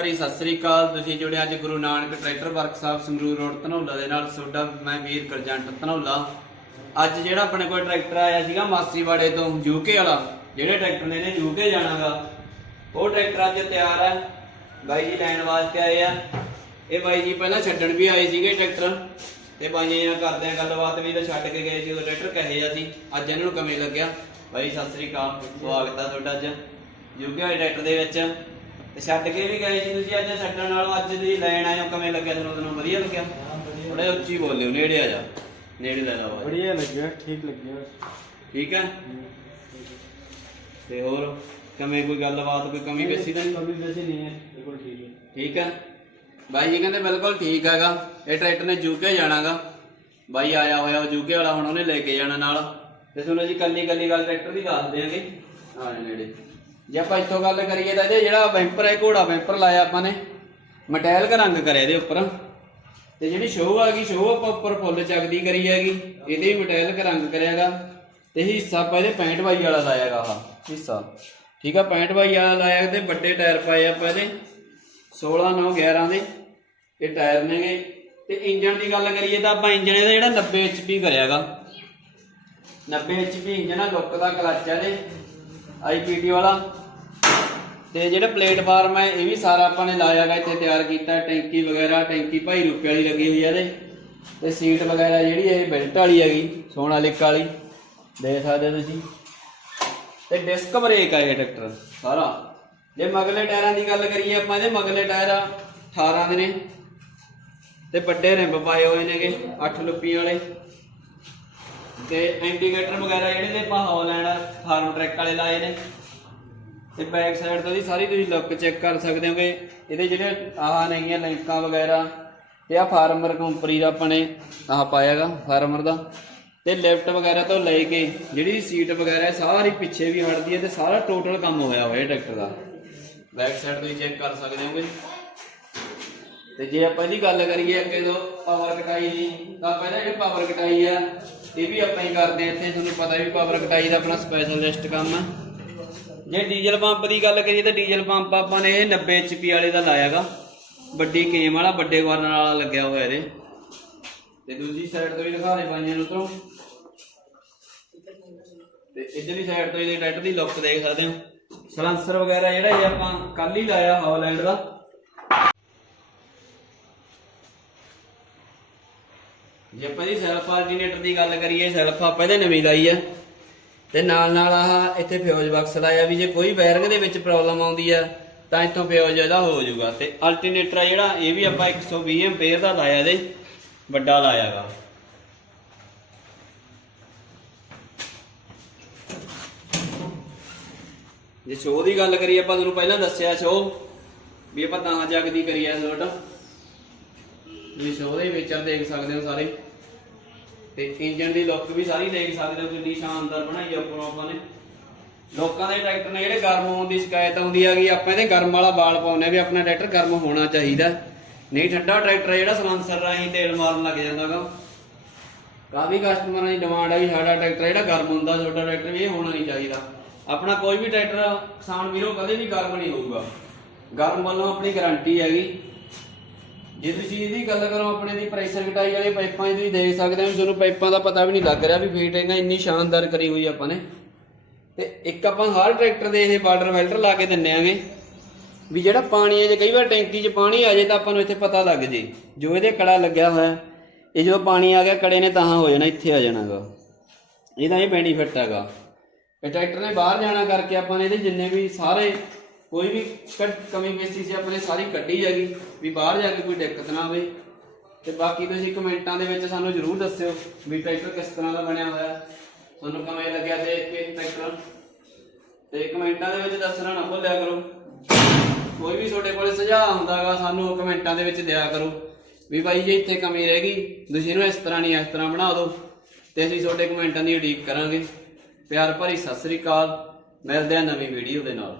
ਭਰੀ ਸਤਿ ਸ੍ਰੀ ਅਕਾਲ। ਤੁਸੀਂ ਜੁੜੇ ਅੱਜ Guru Nanak tractor workshop Sangrur road Dhanaula ਦੇ ਨਾਲ। ਤੁਹਾਡਾ ਮੈਂ ਵੀਰ ਕਰਜੰਟ ਧਨੌਲਾ। ਅੱਜ ਜਿਹੜਾ ਆਪਣੇ ਕੋਲ ਟਰੈਕਟਰ ਆਇਆ ਸੀਗਾ ਮਾਸੀਵਾੜੇ ਤੋਂ ਯੂਕੇ ਵਾਲਾ, ਜਿਹੜੇ ਟਰੈਕਟਰ ਨੇ ਨੇ ਯੂਕੇ ਜਾਣਾਗਾ। ਉਹ ਟਰੈਕਟਰ ਅੱਜ ਤਿਆਰ ਹੈ ਬਾਈ ਜੀ ਲੈਣ ਵਾਸਤੇ ਆਏ ਆ। ਇਹ ਬਾਈ ਜੀ ਪਹਿਲਾਂ ਛੱਡਣ ਵੀ ਆਏ ਸੀਗੇ ਟਰੈਕਟਰ। ਤੇ ਬਾਈਆਂ ਨਾਲ ਕਰਦੇ ਆ ਗੱਲਬਾਤ ਵੀ ਤਾਂ ਛੱਡ ਕੇ ਗਏ ਸੀ ਉਹ ਟਰੈਕਟਰ ਕਹੇ ਜਿਹਾ ਸੀ। ਅੱਜ ਇਹਨਾਂ ਨੂੰ ਕਿਵੇਂ ਲੱਗਿਆ? ਬਾਈ ਸਤਿ ਸ੍ਰੀ ਅਕਾਲ। ਸਵਾਗਤ ਹੈ ਤੁਹਾਡਾ ਅੱਜ। ਯੂਕੇ ਵਾਲੇ ਟਰੈਕਟਰ ਦੇ ਵਿੱਚ। ਤੇ ਛੱਡ ਕੇ ਵੀ ਗਏ ਸੀ ਤੁਸੀਂ ਅੱਜ ਛੱਡਣ ਨਾਲੋਂ ਅੱਜ ਤੁਸੀਂ ਲੈਣ ਆਏ ਕਿਵੇਂ ਲੱਗਿਆ ਤੁਹਾਨੂੰ ਤੁਹਾਨੂੰ ਵਧੀਆ ਲੱਗਿਆ? ਥੋੜਾ ਉੱਚੀ ਬੋਲਿਓ ਨੇੜੇ ਆ ਜਾ ਨੇੜੇ ਲੈ ਲਓ ਵਧੀਆ ਲੱਗਿਆ ਠੀਕ ਲੱਗਿਆ। ਠੀਕ ਹੈ? ਤੇ ਹੋਰ ਕਿਵੇਂ ਕੋਈ ਗੱਲਬਾਤ ਕੋਈ ਕਮੀ ਬੇਸੀ ਤਾਂ ਨਹੀਂ? ਕਮੀ ਬੇਸੀ ਨਹੀਂ ਹੈ ਬਿਲਕੁਲ ਠੀਕ ਹੈ। ਠੀਕ ਹੈ? ਬਾਈ ਜੀ ਕਹਿੰਦੇ ਬਿਲਕੁਲ ਠੀਕ ਹੈਗਾ ਇਹ ਟਰੈਕਟਰ ਨੇ ਜੂਕੇ ਜਾਣਾਗਾ। ਬਾਈ ਆਇਆ ਹੋਇਆ ਜੂਕੇ ਵਾਲਾ ਹੁਣ ਉਹਨੇ ਲੈ ਕੇ ਜਾਣਾ ਨਾਲ। ਤੇ ਸੁਣੋ ਜੀ ਕੱਲੀ ਕੱਲੀ ਗੱਲ ਟਰੈਕਟਰ ਦੀ ਦੱਸ ਦੇਾਂਗੇ ਹਾਂ ਨੇੜੇ। ਜੇ ਆਪਾਂ ਇੱਥੋਂ ਗੱਲ ਕਰੀਏ ਤਾਂ ਇਹਦੇ ਜਿਹੜਾ ਵੈਂਪਰ ਹੈ, ਘੋੜਾ ਵੈਂਪਰ ਲਾਇਆ ਆਪਾਂ ਨੇ ਮਟੈਲਕ ਰੰਗ ਕਰਿਆ ਇਹਦੇ ਉੱਪਰ। ਤੇ ਜਿਹੜੀ ਸ਼ੋਅ ਆ ਗਈ, ਸ਼ੋਅ ਆਪਾਂ ਉੱਪਰ ਫੁੱਲ ਚੱਕਦੀ ਕਰੀ ਹੈਗੀ, ਇਹਦੇ ਵੀ ਮਟੈਲਕ ਰੰਗ ਕਰਿਆਗਾ। ਤੇ ਹਿੱਸਾ ਆਪਾਂ ਇਹਦੇ 65 ਬਾਈ ਵਾਲਾ ਲਾਇਆਗਾ ਆਹ ਹਿੱਸਾ। ਠੀਕ ਆ 65 ਬਾਈ ਵਾਲਾ ਲਾਇਆ ਤੇ ਵੱਡੇ ਟਾਇਰ ਪਾਏ ਆਪਾਂ ਇਹਦੇ 16 9 11 ਦੇ। ਇਹ ਟਾਇਰ ਨੇਗੇ। ਤੇ ਇੰਜਣ ਦੀ ਗੱਲ ਕਰੀਏ ਤਾਂ ਆਪਾਂ ਇੰਜਣ ਇਹਦਾ ਜਿਹੜਾ 90 HP ਕਰਿਆਗਾ। 90 HP ਇੰਜਣ ਆ, ਲੁੱਕ ਦਾ ਕਲੱਚ ਆ ਇਹਦੇ IPT ਵਾਲਾ। ਤੇ ਜਿਹੜਾ ਪਲੇਟਫਾਰਮ ਹੈ ਇਹ ਵੀ ਸਾਰਾ ਆਪਾਂ ਨੇ ਲਾਇਆਗਾ ਇੱਥੇ ਤਿਆਰ ਕੀਤਾ, ਟੈਂਕੀ ਵਗੈਰਾ, ਟੈਂਕੀ ਭਾਈ ਰੁਪਏ ਵਾਲੀ ਲੱਗੀ ਹੋਈ ਹੈ ਇਹਦੇ। ਤੇ ਸੀਟ ਵਗੈਰਾ ਜਿਹੜੀ ਇਹ ਬੈਲਟ ਵਾਲੀ ਹੈਗੀ ਸੋਨਾਲਿਕ ਵਾਲੀ। ਦੇਖ ਸਕਦੇ ਤੁਸੀਂ। ਤੇ ਡਿਸਕ ਬ੍ਰੇਕ ਆ ਇਹ ਟਰੈਕਟਰ, ਸਾਰਾ। ਜੇ ਮਗਲੇ ਟਾਇਰਾਂ ਦੀ ਗੱਲ ਕਰੀਏ ਆਪਾਂ ਜੇ ਮਗਲੇ ਟਾਇਰ 18 ਦੇ ਨੇ। ਤੇ ਵੱਡੇ ਰਿੰਬ ਪਾਏ ਹੋਏ ਨੇਗੇ 8 ਲੁੱਪੀ ਵਾਲੇ। ਤੇ ਇੰਡੀਕੇਟਰ ਵਗੈਰਾ ਜਿਹੜੇ ਨੇ, ਆਪਾਂ ਹੌਲੈਂਡ ਫਾਰਮ ਟਰੈਕ ਵਾਲੇ ਲਾਏ ਨੇ। ਤੇ ਬੈਕ ਸਾਈਡ ਤੋਂ ਦੀ ਸਾਰੀ ਤੁਸੀਂ ਲੁੱਕ ਚੈੱਕ ਕਰ ਸਕਦੇ ਹੋਗੇ। ਇਹਦੇ ਜਿਹੜੇ ਆਹ ਨੇਗੀਆਂ ਲਿੰਕਾਂ ਵਗੈਰਾ ਤੇ ਆ ਫਾਰਮਰ ਕੰਪਨੀ ਦਾ ਆਪਾਂ ਨੇ ਆਹ ਪਾਇਆਗਾ ਫਾਰਮਰ ਦਾ। ਤੇ ਲਿਫਟ ਵਗੈਰਾ ਤੋਂ ਲੈ ਕੇ ਜਿਹੜੀ ਸੀਟ ਵਗੈਰਾ ਸਾਰੀ ਪਿੱਛੇ ਵੀ ਹਟਦੀ ਹੈ ਤੇ ਸਾਰਾ ਟੋਟਲ ਕੰਮ ਹੋਇਆ ਹੋਇਆ ਟਰੈਕਟਰ ਦਾ। ਬੈਕ ਸਾਈਡ ਤੋਂ ਚੈੱਕ ਕਰ ਸਕਦੇ ਹੋਗੇ। ਤੇ ਜੇ ਆਪਾਂ ਇਹਦੀ ਗੱਲ ਕਰੀਏ ਅੱਗੇ ਤੋਂ ਪਾਵਰ ਕਟਾਈ ਦੀ, ਤਾਂ ਪਹਿਲਾਂ ਜਿਹੜੀ ਪਾਵਰ ਕਟਾਈ ਆ, ਇਹ ਵੀ ਆਪਾਂ ਹੀ ਕਰਦੇ ਆ ਇੱਥੇ, ਤੁਹਾਨੂੰ ਪਤਾ ਵੀ ਪਾਵਰ ਕਟਾਈ ਦਾ ਆਪਣਾ ਸਪੈਸ਼ਲਿਸਟ ਕੰਮ ਆ। ਜੇ ਡੀਜ਼ਲ ਪੰਪ ਦੀ ਗੱਲ ਕਰੀਏ ਤਾਂ ਡੀਜ਼ਲ ਪੰਪ ਆਪਾਂ ਨੇ ਇਹ 90 HP ਵਾਲੇ ਦਾ ਲਾਇਆਗਾ। ਵੱਡੀ ਕੇਮ ਵਾਲਾ, ਵੱਡੇ ਗਵਰਨਰ ਵਾਲਾ ਲੱਗਿਆ ਹੋਇਆ ਇਹਦੇ। ਤੇ ਦੂਜੀ ਸਾਈਡ ਤੋਂ ਵੀ ਦਿਖਾ ਦੇ ਪਾਈਆਂ ਨੂੰ ਉਤਰੋ। ਤੇ ਇਧਰਲੀ ਸਾਈਡ ਤੋਂ ਇਹਦੇ ਟਰੈਕਟਰ ਦੀ ਲੁੱਕ ਦੇਖ ਸਕਦੇ ਹੋ। ਸਲੈਂਸਰ ਵਗੈਰਾ ਜਿਹੜਾ ਇਹ ਆਪਾਂ ਕੱਲ ਹੀ ਲਾਇਆ ਹੌਲੈਂਡ ਦਾ। ਜੇ ਆਪਾਂ ਦੀ ਸੈਲਫ ਆਲਟਰਨੇਟਰ ਦੀ ਗੱਲ ਕਰੀਏ ਸੈਲਫ ਆਪਾਂ ਇਹਦੇ ਨਵੀਂ ਲਾਈ ਆ ਤੇ ਨਾਲ ਨਾਲ ਆਹ ਇੱਥੇ ਫਿਊਜ਼ ਬਾਕਸ ਲਾਇਆ ਵੀ ਜੇ ਕੋਈ ਵਾਇਰਿੰਗ ਦੇ ਵਿੱਚ ਪ੍ਰੋਬਲਮ ਆਉਂਦੀ ਆ, ਤਾਂ ਇੱਥੋਂ ਫਿਊਜ਼ ਇਹਦਾ ਹੋ ਜਾਊਗਾ। ਤੇ ਆਲਟਰਨੇਟਰ ਆ ਜਿਹੜਾ, ਇਹ ਵੀ ਆਪਾਂ 120 ਐਂਪੀਅਰ ਦਾ ਲਾਇਆ ਇਹਦੇ ਵੱਡਾ ਲਾਇਆਗਾ ਜੇ ਸ਼ੋਅ ਦੀ ਗੱਲ ਕਰੀਏ, ਆਪਾਂ ਤੁਹਾਨੂੰ ਪਹਿਲਾਂ ਦੱਸਿਆ ਸ਼ੋਅ ਵੀ ਆਪਾਂ ਤਾਂ ਜੱਗ ਦੀ ਕਰੀ ਐ ਲੋਟ ਤੁਸੀਂ ਸ਼ੋਅ ਦੇ ਵਿੱਚ ਆ, ਦੇਖ ਸਕਦੇ ਹੋ ਸਾਰੇ। ਤੇ ਇੰਜਨ ਦੀ ਲੁੱਕ ਵੀ ਸਾਰੀ ਦੇਖ ਸਕਦੇ ਹੋ ਕਿੰਨੀ ਸ਼ਾਨਦਾਰ ਬਣਾਈ ਆ ਉੱਪਰੋਂ ਆਪਾਂ ਨੇ। ਲੋਕਾਂ ਦੇ ਟਰੈਕਟਰ ਨੇ ਜਿਹੜੇ ਗਰਮ ਹੋਣ ਦੀ ਸ਼ਿਕਾਇਤ ਆਉਂਦੀ ਹੈਗੀ ਆਪਾਂ ਇਹਦੇ ਗਰਮ ਵਾਲਾ ਬਾਲ ਪਾਉਂਦੇ ਵੀ ਆਪਣਾ ਟਰੈਕਟਰ ਗਰਮ ਹੋਣਾ ਚਾਹੀਦਾ। ਨਹੀਂ, ਠੰਡਾ ਟਰੈਕਟਰ ਜਿਹੜਾ ਸਲੈਂਸਰ ਰਾਹੀਂ ਤੇਲ ਮਾਰਨ ਲੱਗ ਜਾਂਦਾਗਾ ਕਾਫੀ ਕਸਟਮਰਾਂ ਦੀ ਡਿਮਾਂਡ ਆ ਵੀ ਸਾਡਾ ਟਰੈਕਟਰ ਜਿਹੜਾ ਗਰਮ ਹੁੰਦਾ ਤੁਹਾਡਾ ਟਰੈਕਟਰ ਵੀ ਇਹ ਹੋਣਾ ਨਹੀਂ ਚਾਹੀਦਾ। ਆਪਣਾ ਕੋਈ ਵੀ ਟਰੈਕਟਰ ਕਿਸਾਨ ਵੀਰੋ ਕਦੇ ਵੀ ਗਰਮ ਨਹੀਂ ਹੋਊਗਾ। ਗਰਮ ਵੱਲੋਂ ਆਪਣੀ ਗਾਰੰਟੀ ਹੈਗੀ। ਜੇ ਤੁਸੀਂ ਇਹਦੀ ਗੱਲ ਕਰੋ, ਆਪਣੇ ਦੀ ਪ੍ਰੈਸ਼ਰ ਕਟਾਈ ਵਾਲੇ ਪਾਈਪਾਂ ਦੀ, ਤੁਸੀਂ ਦੇਖ ਸਕਦੇ ਹੋ ਤੁਹਾਨੂੰ ਪਾਈਪਾਂ ਦਾ ਪਤਾ ਵੀ ਨਹੀਂ ਲੱਗ ਰਿਹਾ ਵੀ ਫੀਟ ਇਹਨਾਂ ਇੰਨੀ ਸ਼ਾਨਦਾਰ ਕਰੀ ਹੋਈ ਆਪਾਂ ਨੇ। ਤੇ ਇੱਕ ਆਪਾਂ ਹਰ ਟਰੈਕਟਰ ਦੇ ਇਹ ਵਾਟਰ ਫਿਲਟਰ ਲਾ ਕੇ ਦਿੰਨੇ ਆਂਗੇ, ਵੀ ਜਿਹੜਾ ਪਾਣੀ ਹੈ, ਜੇ ਕਈ ਵਾਰ ਟੈਂਕੀ 'ਚ ਪਾਣੀ ਆ ਜੇ ਤਾਂ ਆਪਾਂ ਨੂੰ ਇੱਥੇ ਪਤਾ ਲੱਗ ਜੇ। ਜੋ ਇਹਦੇ ਕੜਾ ਲੱਗਿਆ ਹੋਇਆ, ਇਹ ਜਦੋਂ ਪਾਣੀ ਆ ਗਿਆ, ਕੜੇ ਨੇ ਤਾਂ ਹੋ ਜਾਣਾ, ਇੱਥੇ ਆ ਜਾਣਾਗਾ। ਇਹਦਾ ਇਹ ਬੈਨੀਫਿਟ ਹੈਗਾ। ਇਹ ਟਰੈਕਟਰ ਨੇ ਬਾਹਰ ਜਾਣਾ ਕਰਕੇ ਆਪਾਂ ਨੇ ਇਹਦੇ ਜਿੰਨੇ ਵੀ ਸਾਰੇ ਕੋਈ ਵੀ ਕਮੀ ਪੇਸ਼ੀ ਸੀ ਆਪਣੇ ਸਾਰੀ ਕੱਢੀ ਹੈਗੀ, ਵੀ ਬਾਹਰ ਜਾ ਕੇ ਕੋਈ ਦਿੱਕਤ ਨਾ ਆਵੇ। ਤੇ ਬਾਕੀ ਤੁਸੀਂ ਕਮੈਂਟਾਂ ਦੇ ਵਿੱਚ ਸਾਨੂੰ ਜਰੂਰ ਦੱਸਿਓ ਵੀ ਟਰੈਕਟਰ ਕਿਸ ਤਰ੍ਹਾਂ ਦਾ ਬਣਿਆ ਹੋਇਆ। ਤੁਹਾਨੂੰ ਕਿਵੇਂ ਲੱਗਿਆ ਦੇਖ ਕੇ ਟਰੈਕਟਰ? ਤੇ ਕਮੈਂਟਾਂ ਦੇ ਵਿੱਚ ਦੱਸਣਾ ਨਾ ਭੁੱਲਿਆ ਕਰੋ। ਕੋਈ ਵੀ ਤੁਹਾਡੇ ਕੋਲੇ ਸੁਝਾਅ ਹੁੰਦਾਗਾ, ਸਾਨੂੰ ਕਮੈਂਟਾਂ ਦੇ ਵਿੱਚ ਦਿਆ ਕਰੋ। ਵੀ ਭਾਈ ਜੇ, ਇੱਥੇ ਕਮੀ ਰਹਿ ਗਈ, ਤੁਸੀਂ ਇਹਨੂੰ ਇਸ ਤਰ੍ਹਾਂ ਨਹੀਂ ਇਸ ਤਰ੍ਹਾਂ ਬਣਾ ਦਿਓ ਤੇ ਅਸੀਂ ਤੁਹਾਡੇ ਕਮੈਂਟਾਂ ਦੀ ਉਡੀਕ ਕਰਾਂਗੇ। ਪਿਆਰ ਭਰੀ ਸਤਿ ਸ੍ਰੀ ਅਕਾਲ। ਮਿਲਦੇ ਹਾਂ ਨਵੀਂ ਵੀਡੀਓ ਦੇ ਨਾਲ।